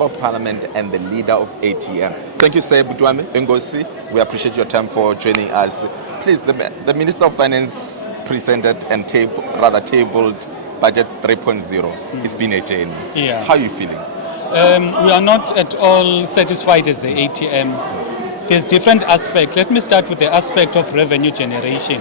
Member of Parliament and the leader of ATM. Thank you, Sir Butwami Ngosi. We appreciate your time for joining us. Please, the Minister of Finance presented and tabled Budget 3.0. It's been a journey. Yeah. How are you feeling? We are not at all satisfied as the ATM. There's different aspects. Let me start with the aspect of revenue generation.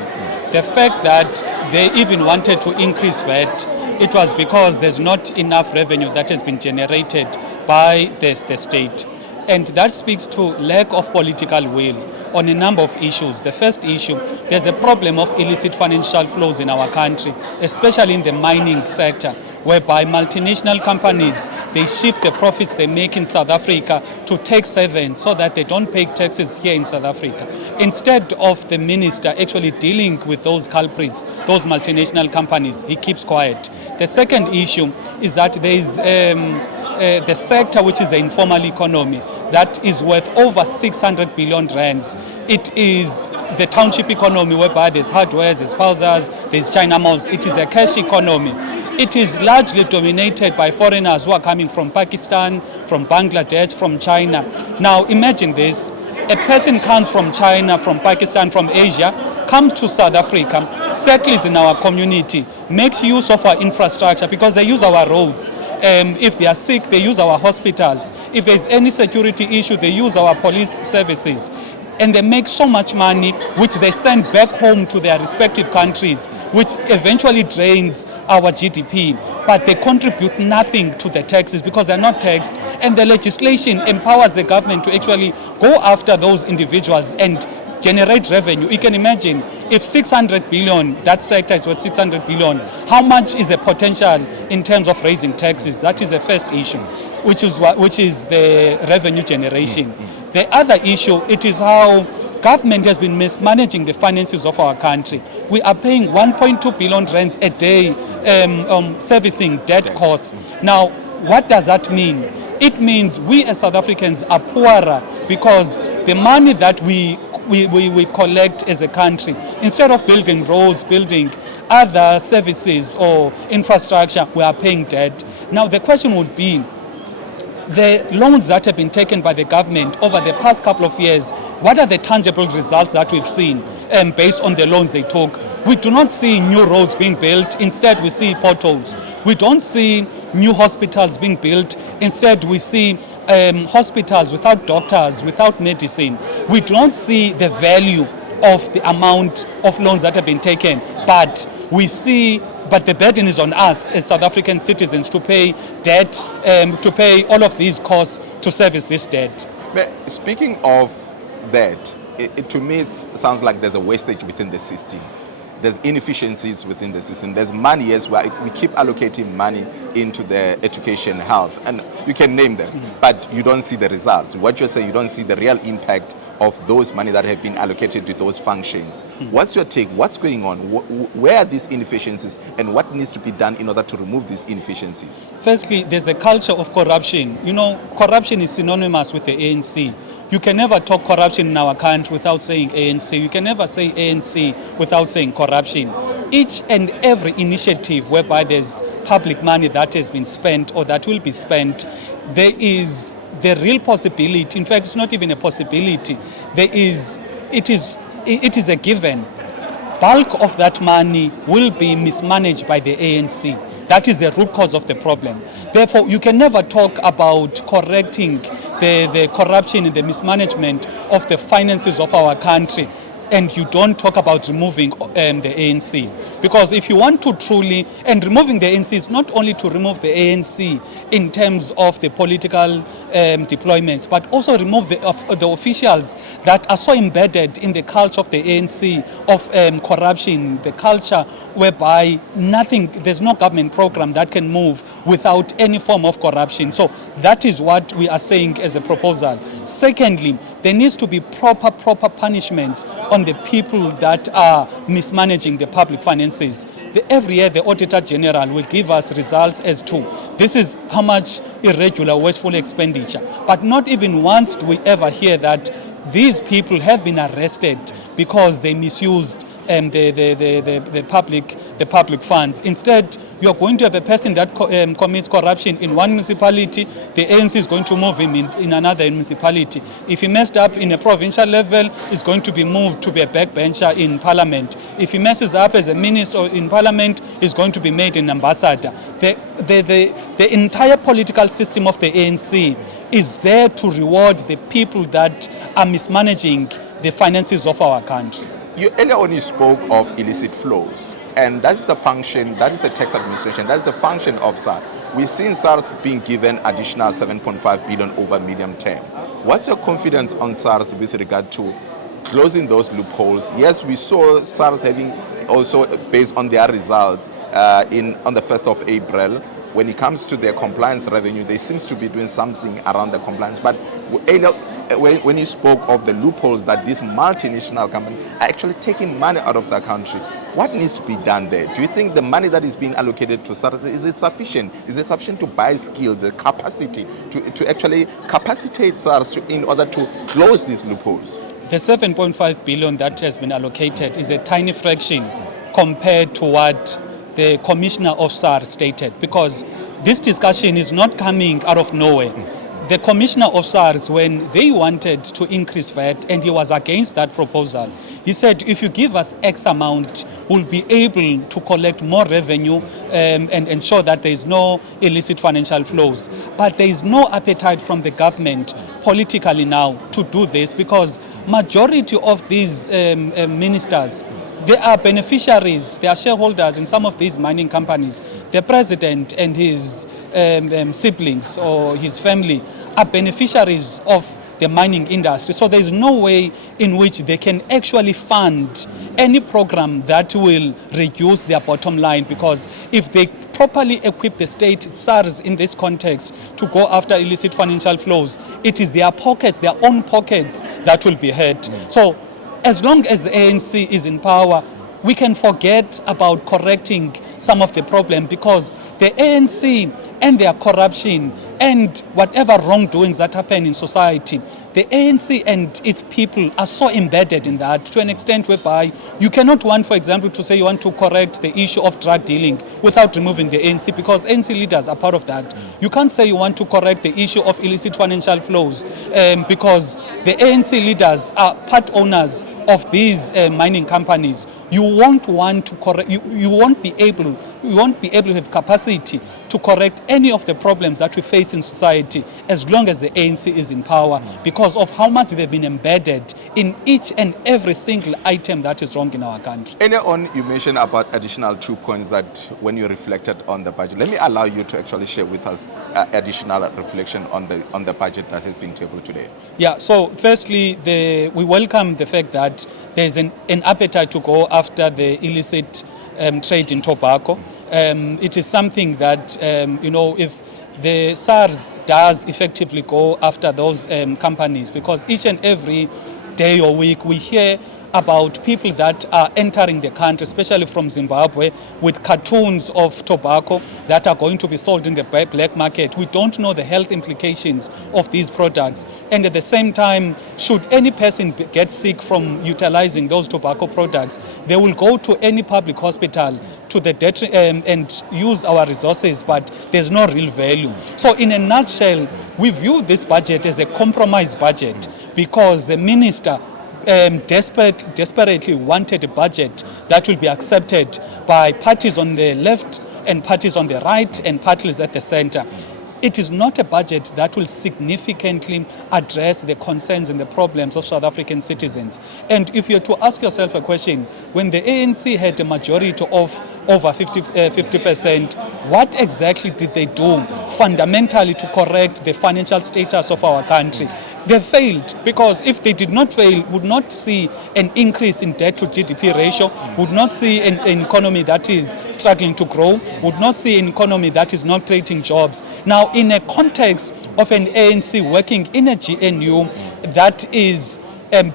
The fact that they even wanted to increase VAT, it was because there's not enough revenue that has been generated by the state. And that speaks to lack of political will on a number of issues. The first issue, there's a problem of illicit financial flows in our country, especially in the mining sector, whereby multinational companies, they shift the profits they make in South Africa to tax havens so that they don't pay taxes here in South Africa. Instead of the minister actually dealing with those culprits, those multinational companies, he keeps quiet. The second issue is that there is the sector which is the informal economy that is worth over 600 billion rands. It is the township economy whereby there's hardware, there's houses, there's China malls. It is a cash economy. It is largely dominated by foreigners who are coming from Pakistan, from Bangladesh, from China. Now imagine this, a person comes from China, from Pakistan, from Asia, comes to South Africa, settles in our community, makes use of our infrastructure because they use our roads. If they are sick, they use our hospitals. If there's any security issue, they use our police services. And they make so much money, which they send back home to their respective countries, which eventually drains our GDP. But they contribute nothing to the taxes because they're not taxed. And the legislation empowers the government to actually go after those individuals and generate revenue. You can imagine if 600 billion, that sector is worth 600 billion, how much is the potential in terms of raising taxes? That is the first issue, which is the revenue generation. The other issue, it is how government has been mismanaging the finances of our country. We are paying 1.2 billion rands a day servicing debt costs. Now, what does that mean? It means we as South Africans are poorer because the money that we collect as a country, instead of building roads, building other services or infrastructure, we are paying debt. Now the question would be, the loans that have been taken by the government over the past couple of years, what are the tangible results that we've seen based on the loans they took? We do not see new roads being built. Instead, we see potholes. We don't see new hospitals being built. Instead, we see hospitals without doctors, without medicine. We don't see the value of the amount of loans that have been taken, but the burden is on us as South African citizens to pay debt, to pay all of these costs to service this debt. But speaking of that, to me it sounds like there's a wastage within the system. There's inefficiencies within the system. There's money, yes, where we keep allocating money into the education, health, and you can name them, but you don't see the results. What you're saying, you don't see the real impact of those money that have been allocated to those functions. What's your take? What's going on? Where are these inefficiencies and what needs to be done in order to remove these inefficiencies? Firstly, there's a culture of corruption. You know, corruption is synonymous with the ANC. You can never talk corruption in our country without saying ANC. You can never say ANC without saying corruption. Each and every initiative whereby there's public money that has been spent or that will be spent, there is the real possibility, in fact it's not even a possibility, it is a given. Bulk of that money will be mismanaged by the ANC. That is the root cause of the problem. Therefore, you can never talk about correcting the corruption and the mismanagement of the finances of our country and you don't talk about removing the ANC. Because if you want to truly, and removing the ANC is not only to remove the ANC in terms of the political deployments, but also remove the officials that are so embedded in the culture of the ANC of corruption, the culture whereby there's no government program that can move without any form of corruption. So that is what we are saying as a proposal. Secondly, there needs to be proper punishments on the people that are mismanaging the public finances. Every year the Auditor General will give us results as to this is how much irregular, wasteful expenditure. But not even once do we ever hear that these people have been arrested because they misused the public funds. Instead, You are going to have a person that commits corruption in one municipality, the ANC is going to move him in another municipality. If he messed up in a provincial level, it's going to be moved to be a backbencher in parliament. If he messes up as a minister in parliament, he's going to be made an ambassador. The entire political system of the ANC is there to reward the people that are mismanaging the finances of our country. You earlier on you spoke of illicit flows, and that is the function, that is the tax administration, that is the function of SARS. We've seen SARS being given additional 7.5 billion over medium term. What's your confidence on SARS with regard to closing those loopholes? Yes, we saw SARS having also, based on their results on the 1st of April, when it comes to their compliance revenue, they seems to be doing something around the compliance. But when you spoke of the loopholes that these multinational companies are actually taking money out of the country, what needs to be done there? Do you think the money that is being allocated to SARS, is it sufficient? Is it sufficient to buy skill, the capacity, to actually capacitate SARS in order to close these loopholes? The 7.5 billion that has been allocated is a tiny fraction compared to what the commissioner of SARS stated, because this discussion is not coming out of nowhere. The commissioner of SARS, when they wanted to increase VAT and he was against that proposal, he said, if you give us X amount, we'll be able to collect more revenue and ensure that there is no illicit financial flows. But there is no appetite from the government politically now to do this, because majority of these ministers, they are beneficiaries, they are shareholders in some of these mining companies. The president and his siblings or his family are beneficiaries of the mining industry. So there is no way in which they can actually fund any program that will reduce their bottom line, because if they properly equip the state, SARS in this context, to go after illicit financial flows, it is their pockets, their own pockets, that will be hurt. So as long as the ANC is in power, we can forget about correcting some of the problem, because the ANC and their corruption and whatever wrongdoings that happen in society, the ANC and its people are so embedded in that to an extent whereby you cannot want, for example, to say you want to correct the issue of drug dealing without removing the ANC, because ANC leaders are part of that. You can't say you want to correct the issue of illicit financial flows because the ANC leaders are part owners of these mining companies. You won't want to correct. You won't be able to have capacity to correct any of the problems that we face in society as long as the ANC is in power, because of how much they've been embedded in each and every single item that is wrong in our country. Earlier on, you mentioned about additional 2 points that when you reflected on the budget. Let me allow you to actually share with us additional reflection on the budget that has been tabled today. Yeah, so firstly, we welcome the fact that there's an appetite to go after the illicit trade in tobacco. It is something that, if the SARS does effectively go after those companies, because each and every day or week we hear about people that are entering the country, especially from Zimbabwe, with cartons of tobacco that are going to be sold in the black market. We don't know the health implications of these products. And at the same time, should any person get sick from utilizing those tobacco products, they will go to any public hospital to the and use our resources, but there's no real value. So in a nutshell, we view this budget as a compromise budget, because the minister desperately wanted a budget that will be accepted by parties on the left and parties on the right and parties at the center. It is not a budget that will significantly address the concerns and the problems of South African citizens. And if you're to ask yourself a question, when the ANC had a majority of over 50%, what exactly did they do fundamentally to correct the financial status of our country? They failed, because if they did not fail, would not see an increase in debt to GDP ratio, would not see an economy that is struggling to grow, would not see an economy that is not creating jobs. Now, in a context of an ANC working in a GNU that is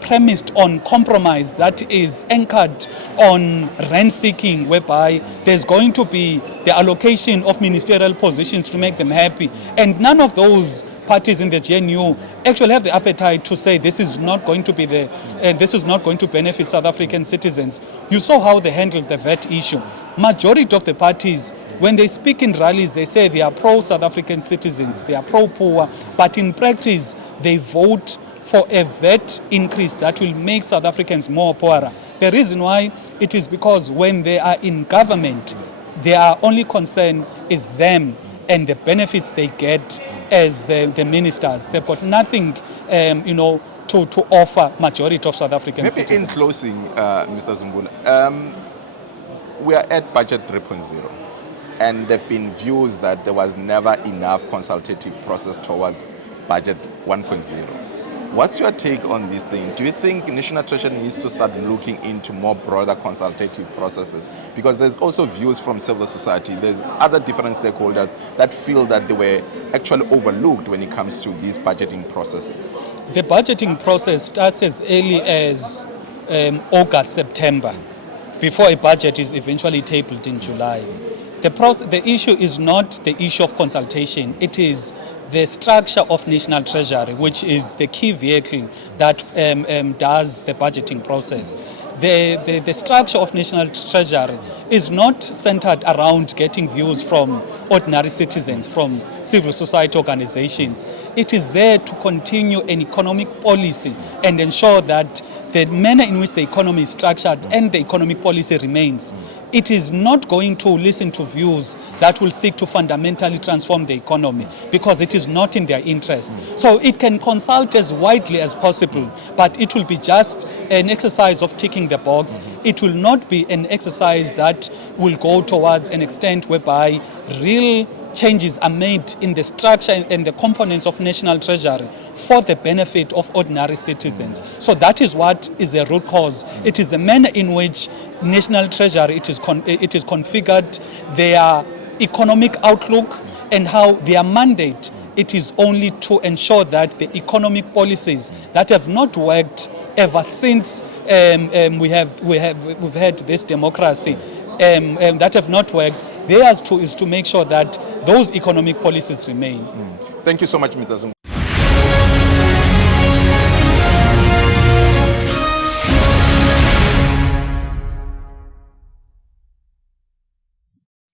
premised on compromise, that is anchored on rent-seeking, whereby there's going to be the allocation of ministerial positions to make them happy, and none of those parties in the GNU actually have the appetite to say this is not going to be this is not going to benefit South African citizens. You saw how they handled the VAT issue. Majority of the parties When they speak in rallies, they say they are pro-South African citizens, they are pro-poor, but in practice, they vote for a VAT increase that will make South Africans more poorer. The reason why, it is because when they are in government, their only concern is them and the benefits they get as the ministers. They've got nothing, to offer majority of South African Maybe citizens. in closing, Mr. Zungula, we are at budget 3.0, and there have been views that there was never enough consultative process towards budget 1.0. What's your take on this thing? Do you think National Treasury needs to start looking into more broader consultative processes? Because there's also views from civil society. There's other different stakeholders that feel that they were actually overlooked when it comes to these budgeting processes. The budgeting process starts as early as August, September, before a budget is eventually tabled in July. The issue is not the issue of consultation. It is the structure of National Treasury, which is the key vehicle that does the budgeting process. The structure of National Treasury is not centered around getting views from ordinary citizens, from civil society organizations. It is there to continue an economic policy and ensure that the manner in which the economy is structured and the economic policy remains. It is not going to listen to views that will seek to fundamentally transform the economy, because it is not in their interest. So it can consult as widely as possible, but it will be just an exercise of ticking the box. It will not be an exercise that will go towards an extent whereby real changes are made in the structure and the components of National Treasury for the benefit of ordinary citizens. So that is what is the root cause. It is the manner in which National Treasury it is configured, their economic outlook, and how their mandate. It is only to ensure that the economic policies that have not worked ever since we've had this democracy that have not worked. Theirs too is to make sure that those economic policies remain. Thank you so much, Mr. Zungula.